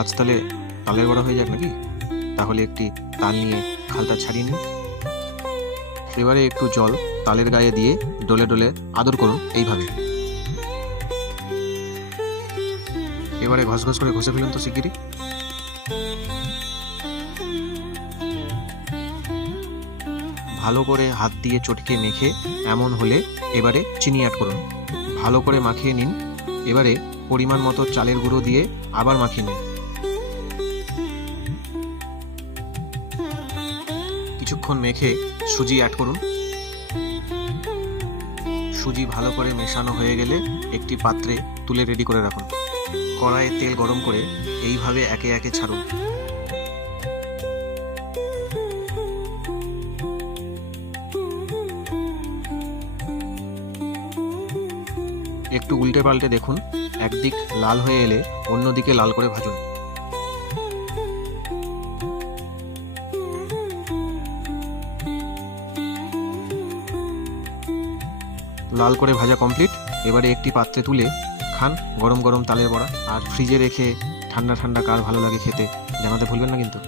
আজ তাহলে তালের বড়া হয়ে যাক নাকি? তাহলে একটি তাল নিয়ে খালটা ছাড়িয়ে নিন। এবারে একটু জল তালের গায়ে দিয়ে ডলে ডলে আদর করুন এইভাবে। এবারে ঘসঘস করে ঘষে ফেলুন তো শিগগিরই। ভালো করে হাত দিয়ে চটকে মেখে এমন হলে এবারে চিনি অ্যাড করুন। ভালো করে মাখিয়ে নিন। এবারে পরিমাণ মতো চালের গুঁড়ো দিয়ে আবার মাখিয়ে নিন। কিছুক্ষণ মেখে সুজি অ্যাড করুন। সুজি ভালো করে মেশানো হয়ে গেলে একটি পাত্রে তুলে রেডি করে রাখুন। কড়াইয়ে তেল গরম করে এইভাবে একে একে ছাড়ুন। একটু উল্টে পাল্টে দেখুন, একদিক লাল হয়ে এলে অন্যদিকে লাল করে ভাজুন। লাল করে ভাজা কমপ্লিট। এবারে একটি পাত্রে তুলে খান গরম গরম তালের বড়া। আর ফ্রিজে রেখে ঠান্ডা ঠান্ডা কার ভালো লাগে খেতে জানাতে ভুলবেন না কিন্তু।